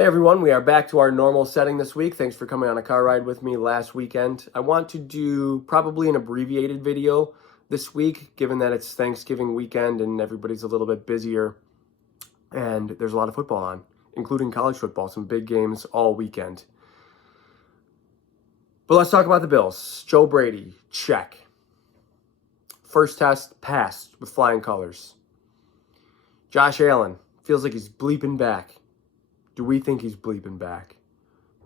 Hey everyone, we are back to our normal setting this week. Thanks for coming on a car ride with me last weekend. I want to do probably an abbreviated video this week, given that it's Thanksgiving weekend and everybody's a little bit busier and there's a lot of football on, including college football, some big games all weekend. But let's talk about the Bills. Joe Brady, check. First test, passed with flying colors. Josh Allen, feels like he's bleeping back. Do we think he's bleeping back?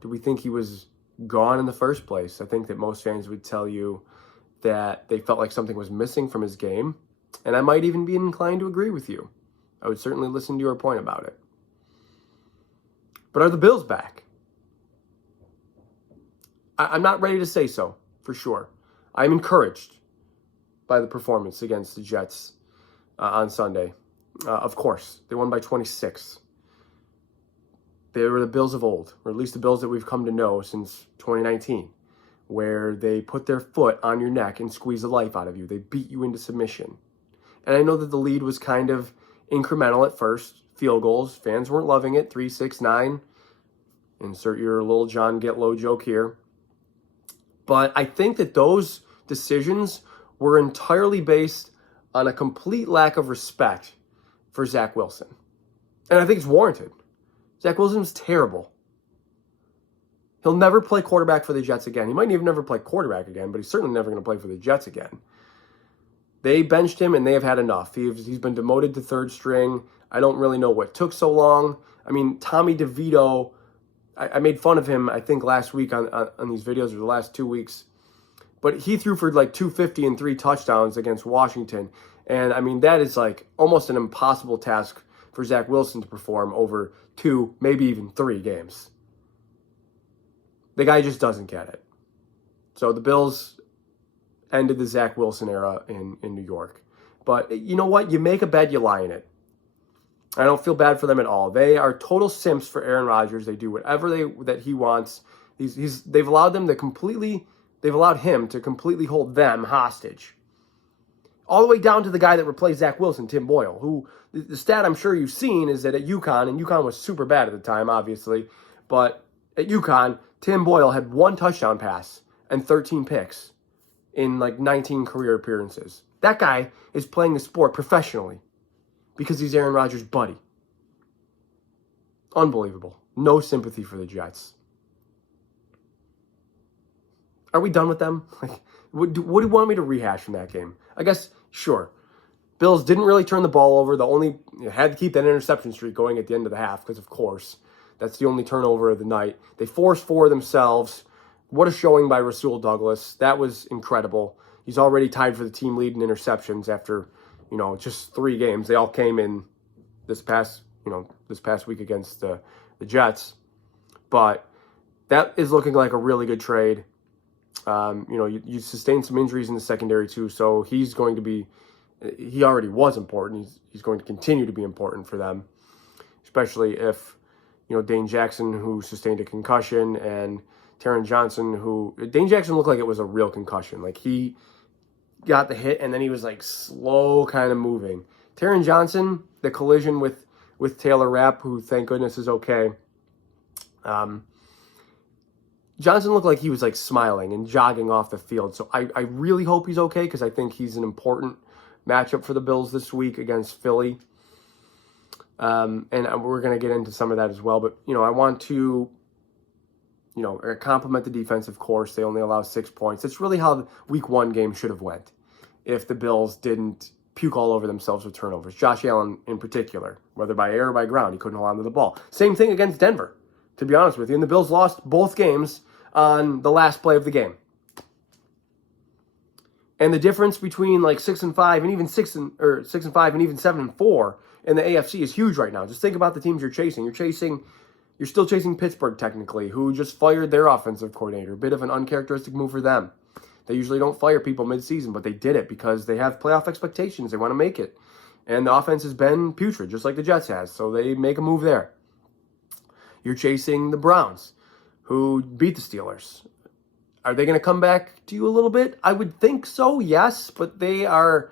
Do we think he was gone in the first place? I think that most fans would tell you that they felt like something was missing from his game, and I might even be inclined to agree with you. I would certainly listen to your point about it. But are the Bills back? I'm not ready to say so, for sure. I'm encouraged by the performance against the Jets on Sunday. Of course, they won by 26. They were the Bills of old, or at least the Bills that we've come to know since 2019, where they put their foot on your neck and squeeze the life out of you. They beat you into submission. And I know that the lead was kind of incremental at first. Field goals, fans weren't loving it. 3, 6, 9. Insert your little John Get-Low joke here. But I think that those decisions were entirely based on a complete lack of respect for Zach Wilson. And I think it's warranted. Zach Wilson's terrible. He'll never play quarterback for the Jets again. He might even never play quarterback again, but he's certainly never going to play for the Jets again. They benched him, and they have had enough. He's been demoted to third string. I don't really know what took so long. I mean, Tommy DeVito, I made fun of him, I think, last week on these videos, or the last 2 weeks. But he threw for like 250 and 3 touchdowns against Washington. And, I mean, that is like almost an impossible task for Zach Wilson to perform over 2, maybe even 3 games. The guy just doesn't get it. So the Bills ended the Zach Wilson era in New York. But you know what? You make a bed, you lie in it. I don't feel bad for them at all. They are total simps for Aaron Rodgers. They do whatever that he wants. They've allowed him to completely hold them hostage. All the way down to the guy that replaced Zach Wilson, Tim Boyle, who the stat I'm sure you've seen is that at UConn, and UConn was super bad at the time, obviously, but at UConn, Tim Boyle had 1 touchdown pass and 13 picks in like 19 career appearances. That guy is playing the sport professionally because he's Aaron Rodgers' buddy. Unbelievable. No sympathy for the Jets. Are we done with them? Like, what do you want me to rehash from that game? I guess, sure. Bills didn't really turn the ball over. Had to keep that interception streak going at the end of the half because, of course, that's the only turnover of the night. They forced 4 themselves. What a showing by Rasul Douglas. That was incredible. He's already tied for the team lead in interceptions after, just 3 games. They all came in this past week against the Jets. But that is looking like a really good trade. You sustained some injuries in the secondary too, so he already was important. He's going to continue to be important for them, especially if, Dane Jackson, who sustained a concussion, and Taron Johnson, Dane Jackson looked like it was a real concussion. Like he got the hit and then he was like slow kind of moving. Taron Johnson, the collision with Taylor Rapp, who thank goodness is okay. Johnson looked like he was like smiling and jogging off the field. So I really hope he's okay because I think he's an important matchup for the Bills this week against Philly. And we're going to get into some of that as well. But, I want to, compliment the defense, of course. They only allow 6 points. It's really how the week 1 game should have went if the Bills didn't puke all over themselves with turnovers. Josh Allen in particular, whether by air or by ground, he couldn't hold on to the ball. Same thing against Denver, to be honest with you. And the Bills lost both games on the last play of the game. And the difference between like 6-5 and even 6-5 and even 7-4 in the AFC is huge right now. Just think about the teams you're chasing. You're still chasing Pittsburgh technically, who just fired their offensive coordinator. A bit of an uncharacteristic move for them. They usually don't fire people mid-season, but they did it because they have playoff expectations. They want to make it. And the offense has been putrid, just like the Jets has. So they make a move there. You're chasing the Browns, who beat the Steelers. Are they going to come back to you a little bit? I would think so, yes, but they are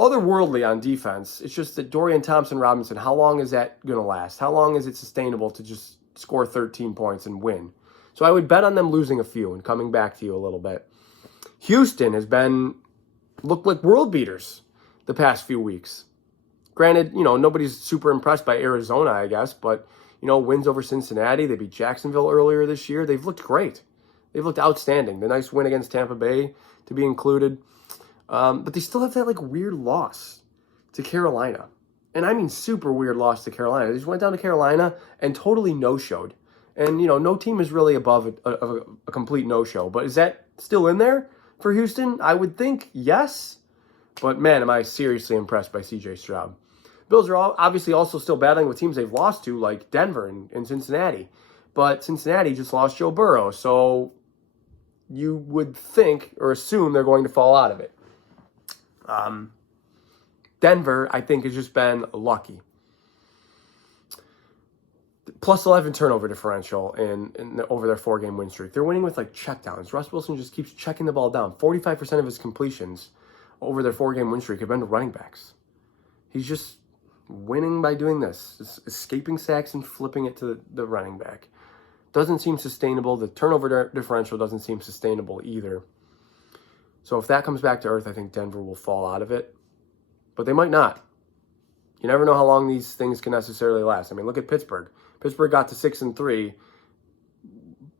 otherworldly on defense. It's just that Dorian Thompson-Robinson, how long is that going to last? How long is it sustainable to just score 13 points and win? So I would bet on them losing a few and coming back to you a little bit. Houston has looked like world beaters the past few weeks. Granted, nobody's super impressed by Arizona, I guess, but, wins over Cincinnati. They beat Jacksonville earlier this year. They've looked great. They've looked outstanding. The nice win against Tampa Bay to be included. But they still have that weird loss to Carolina. And I mean super weird loss to Carolina. They just went down to Carolina and totally no-showed. And, no team is really above a complete no-show. But is that still in there for Houston? I would think yes. But, man, am I seriously impressed by C.J. Stroud. Bills are obviously also still battling with teams they've lost to, like Denver and Cincinnati. But Cincinnati just lost Joe Burrow. So you would think or assume they're going to fall out of it. Denver, I think, has just been lucky. Plus 11 turnover differential over their 4-game win streak. They're winning with checkdowns. Russ Wilson just keeps checking the ball down. 45% of his completions over their 4-game win streak have been to running backs. He's just winning by doing this, just escaping sacks and flipping it to the running back. Doesn't seem sustainable. The turnover differential doesn't seem sustainable either. So if that comes back to earth, I think Denver will fall out of it. But they might not. You never know how long these things can necessarily last. I mean, look at Pittsburgh. Pittsburgh got to 6-3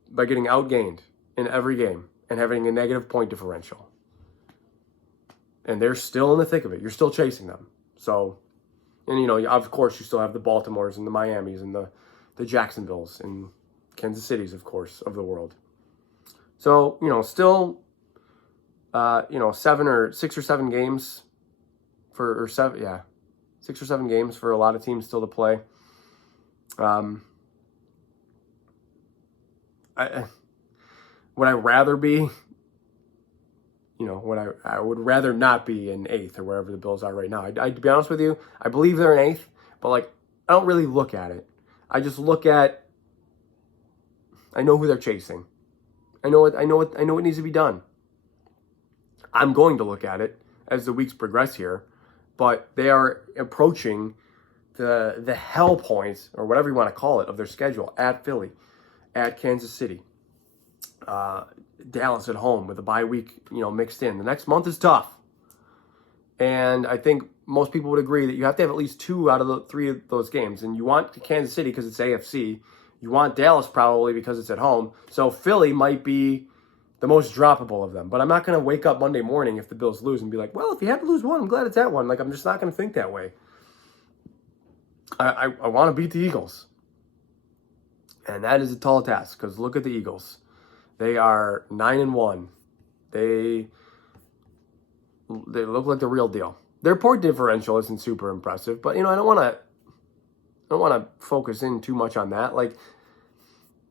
by getting outgained in every game and having a negative point differential. And they're still in the thick of it. You're still chasing them. So, and of course, you still have the Baltimores and the Miamis and the Jacksonvilles and Kansas Cities, of course, of the world. So, still, 6 or 7 games for, or 7, yeah, 6 or 7 games for a lot of teams still to play. Would I rather be, I would rather not be in 8th or wherever the Bills are right now. To be honest with you, I believe they're in 8th, but I don't really look at it. I just look at, I know who they're chasing. I know what needs to be done. I'm going to look at it as the weeks progress here, but they are approaching the hell point, or whatever you want to call it, of their schedule at Philly, at Kansas City, Dallas at home with a bye week, mixed in. The next month is tough. And I think most people would agree that you have to have at least 2 out of the 3 of those games. And you want Kansas City because it's AFC. You want Dallas probably because it's at home. So Philly might be the most droppable of them. But I'm not going to wake up Monday morning if the Bills lose and be like, well, if you had to lose one, I'm glad it's that one. I'm just not going to think that way. I want to beat the Eagles. And that is a tall task, because look at the Eagles. They are 9-1. They look like the real deal. Their point differential isn't super impressive, but I don't want to focus in too much on that.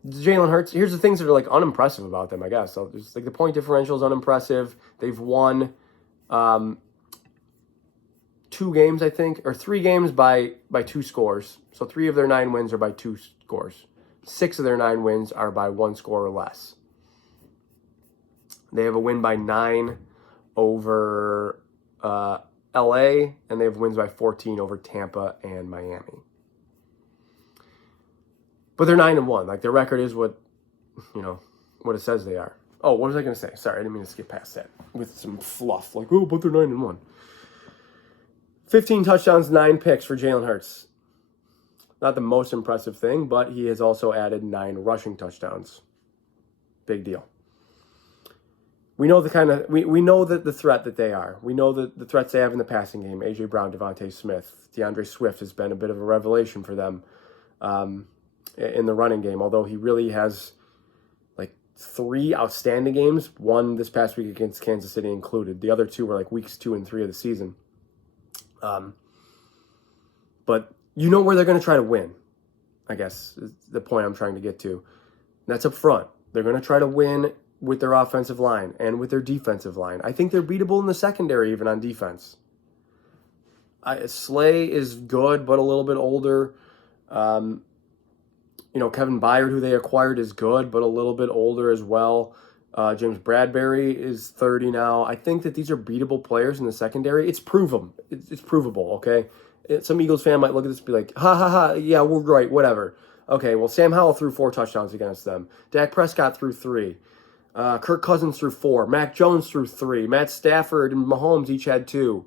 Jalen Hurts, here's the things that are unimpressive about them, I guess. So just the point differential is unimpressive. They've won 2 games, I think, or 3 games by 2 scores. So 3 of their 9 wins are by 2 scores. 6 of their 9 wins are by 1 score or less. They have a win by 9 over LA, and they have wins by 14 over Tampa and Miami. But they're 9-1. Their record is what it says they are. Oh, what was I going to say? Sorry, I didn't mean to skip past that with some fluff. But they're 9-1. 15 touchdowns, 9 picks for Jalen Hurts. Not the most impressive thing, but he has also added 9 rushing touchdowns. Big deal. We know we know that the threat that they are. We know that the threats they have in the passing game. A.J. Brown, Devontae Smith, DeAndre Swift has been a bit of a revelation for them in the running game, although he really has 3 outstanding games, 1 this past week against Kansas City included. The other 2 were weeks 2 and 3 of the season. But where they're going to try to win, I guess, is the point I'm trying to get to. That's up front. They're going to try to win with their offensive line and with their defensive line. I think they're beatable in the secondary, even on defense. Slay is good, but a little bit older. Kevin Byard, who they acquired, is good, but a little bit older as well. James Bradbury is 30 now. I think that these are beatable players in the secondary. It's provable, okay? Some Eagles fan might look at this and be like, ha ha ha, yeah, we're right, whatever. Okay, well, Sam Howell threw 4 touchdowns against them. Dak Prescott threw 3. Kirk Cousins threw 4. Mac Jones threw 3. Matt Stafford and Mahomes each had 2.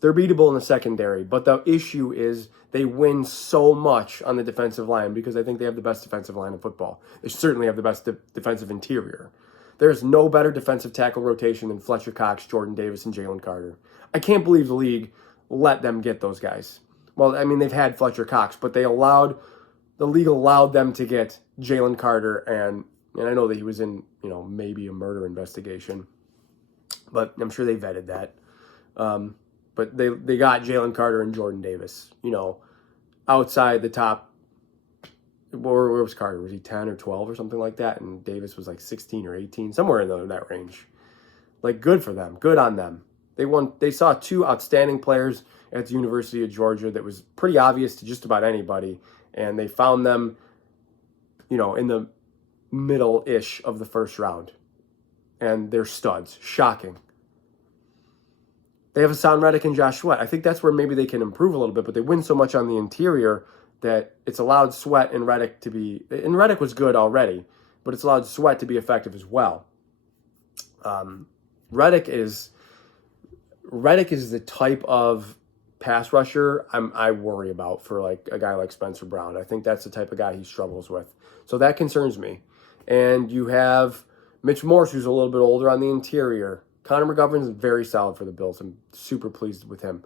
They're beatable in the secondary, but the issue is they win so much on the defensive line because I think they have the best defensive line in football. They certainly have the best defensive interior. There's no better defensive tackle rotation than Fletcher Cox, Jordan Davis, and Jalen Carter. I can't believe the league let them get those guys. Well, I mean, they've had Fletcher Cox, but the league allowed them to get Jalen Carter, and I know that he was in, maybe a murder investigation, but I'm sure they vetted that. But they got Jalen Carter and Jordan Davis, outside the top. Where was Carter? Was he 10 or 12 or something like that? And Davis was like 16 or 18, somewhere in that range. Like, good for them. Good on them. They saw 2 outstanding players at the University of Georgia that was pretty obvious to just about anybody. And they found them, in the middle-ish of the first round. And they're studs. Shocking. They have Hassan Reddick and Josh Sweat. I think that's where maybe they can improve a little bit, but they win so much on the interior that it's allowed Sweat and Reddick to be, and Reddick was good already, but it's allowed Sweat to be effective as well. Reddick is the type of pass rusher I worry about for like a guy like Spencer Brown. I think that's the type of guy he struggles with. So that concerns me. And you have Mitch Morse, who's a little bit older on the interior. Connor McGovern is very solid for the Bills. I'm super pleased with him.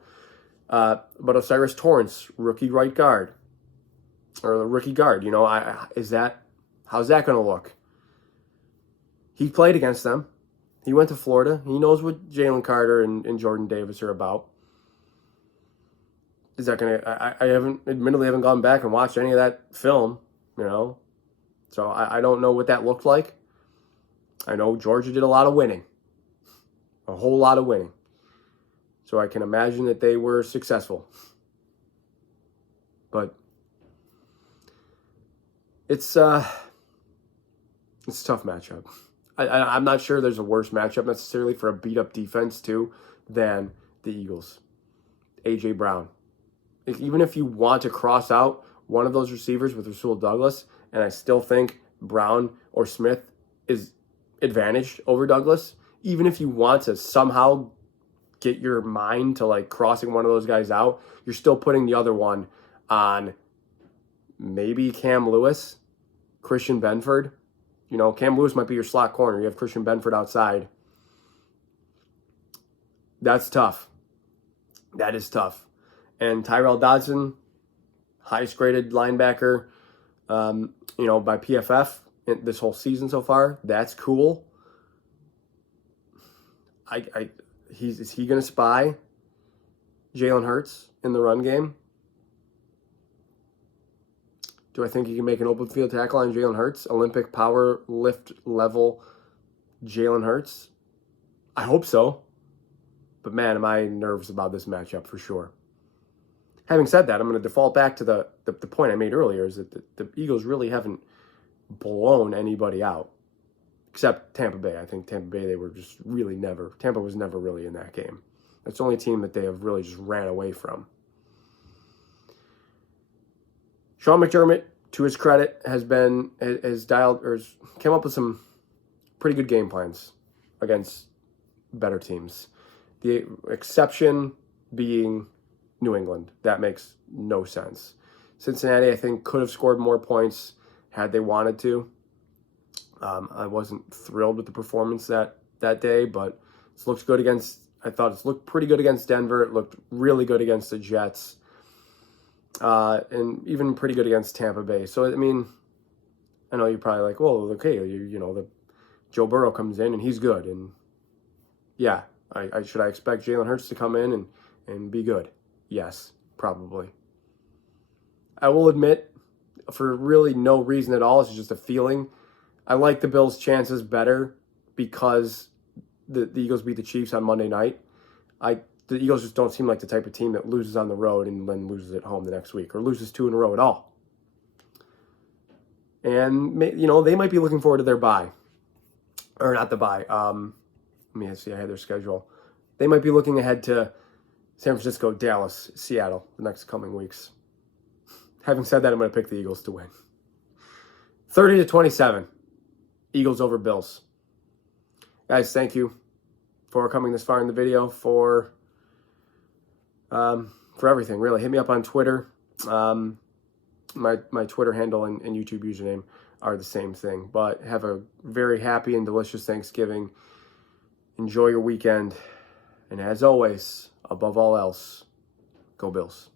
But Osiris Torrance, rookie right guard, or the rookie guard, how's that going to look? He played against them. He went to Florida. He knows what Jalen Carter and Jordan Davis are about. Is that going to? I haven't gone back and watched any of that film, So I don't know what that looked like. I know Georgia did a lot of winning. A whole lot of winning. So I can imagine that they were successful. But it's a tough matchup. I'm not sure there's a worse matchup necessarily for a beat-up defense, too, than the Eagles. A.J. Brown. Even if you want to cross out one of those receivers with Rasul Douglas, and I still think Brown or Smith is advantaged over Douglas, even if you want to somehow get your mind to like crossing one of those guys out, you're still putting the other one on maybe Cam Lewis, Christian Benford. Cam Lewis might be your slot corner. You have Christian Benford outside. That's tough. That is tough. And Tyrell Dodson, highest graded linebacker, by PFF this whole season so far. That's cool. Is he going to spy Jalen Hurts in the run game? Do I think he can make an open field tackle on Jalen Hurts? Olympic power lift level Jalen Hurts? I hope so. But man, am I nervous about this matchup for sure. Having said that, I'm going to default back to the point I made earlier, is that the Eagles really haven't blown anybody out. Except Tampa Bay. I think Tampa Bay, Tampa was never really in that game. That's the only team that they have really just ran away from. Sean McDermott, to his credit, has came up with some pretty good game plans against better teams. The exception being New England. That makes no sense. Cincinnati, I think, could have scored more points had they wanted to. I wasn't thrilled with the performance that day, but it looks good I thought it looked pretty good against Denver. It looked really good against the Jets. And even pretty good against Tampa Bay. So, I mean, I know you're probably like, well, okay, the Joe Burrow comes in and he's good. And yeah, should I expect Jalen Hurts to come in and be good? Yes, probably. I will admit, for really no reason at all, it's just a feeling, I like the Bills' chances better because the Eagles beat the Chiefs on Monday night. The Eagles just don't seem like the type of team that loses on the road and then loses at home the next week, or loses 2 in a row at all. And, they might be looking forward to their bye. or not the bye. Let me see, I had their schedule. They might be looking ahead to San Francisco, Dallas, Seattle the next coming weeks. Having said that, I'm going to pick the Eagles to win. 30-27. Eagles over Bills. Guys, thank you for coming this far in the video, for everything, really. Hit me up on Twitter. My Twitter handle and YouTube username are the same thing. But have a very happy and delicious Thanksgiving. Enjoy your weekend. And as always, above all else, go Bills.